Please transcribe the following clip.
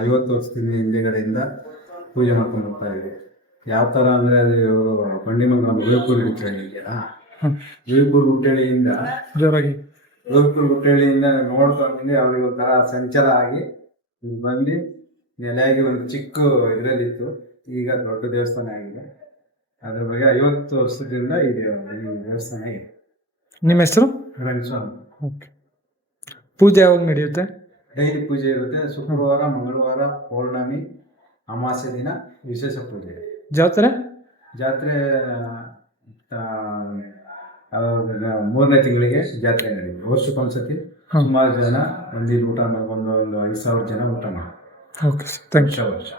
50 ವರ್ಷದಿಂದ ಹಿಂದೆಗಡೆಯಿಂದ ಪೂಜೆ ಮಾಡ್ಕೊಂಡು ಹೋಗ್ತಾ ಇದೆ. ಯಾವ ಥರ ಅಂದರೆ ಅದು ಇವರು ಬಂಡಿಮಂಗಲ ವಿವೇಕಪುರ ಹುಟ್ಟಳ್ಳಿ ಇದೆಯಲ್ಲ, ವಿವೇಕಪುರ ಹುಟ್ಟಳ್ಳಿಯಿಂದ ಜೋರಾಗಿ ವಿವೇಕಪುರ ಹುಟ್ಟಳ್ಳಿಯಿಂದ ನೋಡ್ಕೊಂಡ್ಬಂದು ಅವ್ರಿಗೆ ಒಂಥರ ಸಂಚಾರ ಆಗಿ ಇಲ್ಲಿ ಬಂದು ನೆಲೆಯಾಗಿ ಒಂದು ಚಿಕ್ಕ ಇದರಲ್ಲಿತ್ತು, ಈಗ ದೊಡ್ಡ ದೇವಸ್ಥಾನ ಆಗಿದೆ. ಅದ್ರ ಬಗ್ಗೆ 50 ವರ್ಷದಿಂದ ಇದೆ ಈ ದೇವಸ್ಥಾನ ಇದೆ. ನಿಮ್ಮ ಹೆಸರು? ರಂಗಸ್ವಾಮಿ. ಓಕೆ. ಪೂಜೆ ಯಾವಾಗ ನಡೆಯುತ್ತೆ? ಡೈಲಿ ಪೂಜೆ ಇರುತ್ತೆ. ಶುಕ್ರವಾರ, ಮಂಗಳವಾರ, ಪೌರ್ಣಮಿ, ಅಮಾವಾಸ್ಯೆ ದಿನ ವಿಶೇಷ ಪೂಜೆ. ಜಾತ್ರೆ 3ನೇ ತಿಂಗಳಿಗೆ ಜಾತ್ರೆ ನಡೆಯುತ್ತೆ. ವರ್ಷಕ್ಕೊಂದ್ಸತಿ ಸುಮಾರು ಜನ ಒಂದು ಊಟ ಒಂದು 5,000 ಜನ ಊಟ ಮಾಡಿ ಓಕೆ ಸರ್, ಥ್ಯಾಂಕ್ ಯು. ವರ್ಷ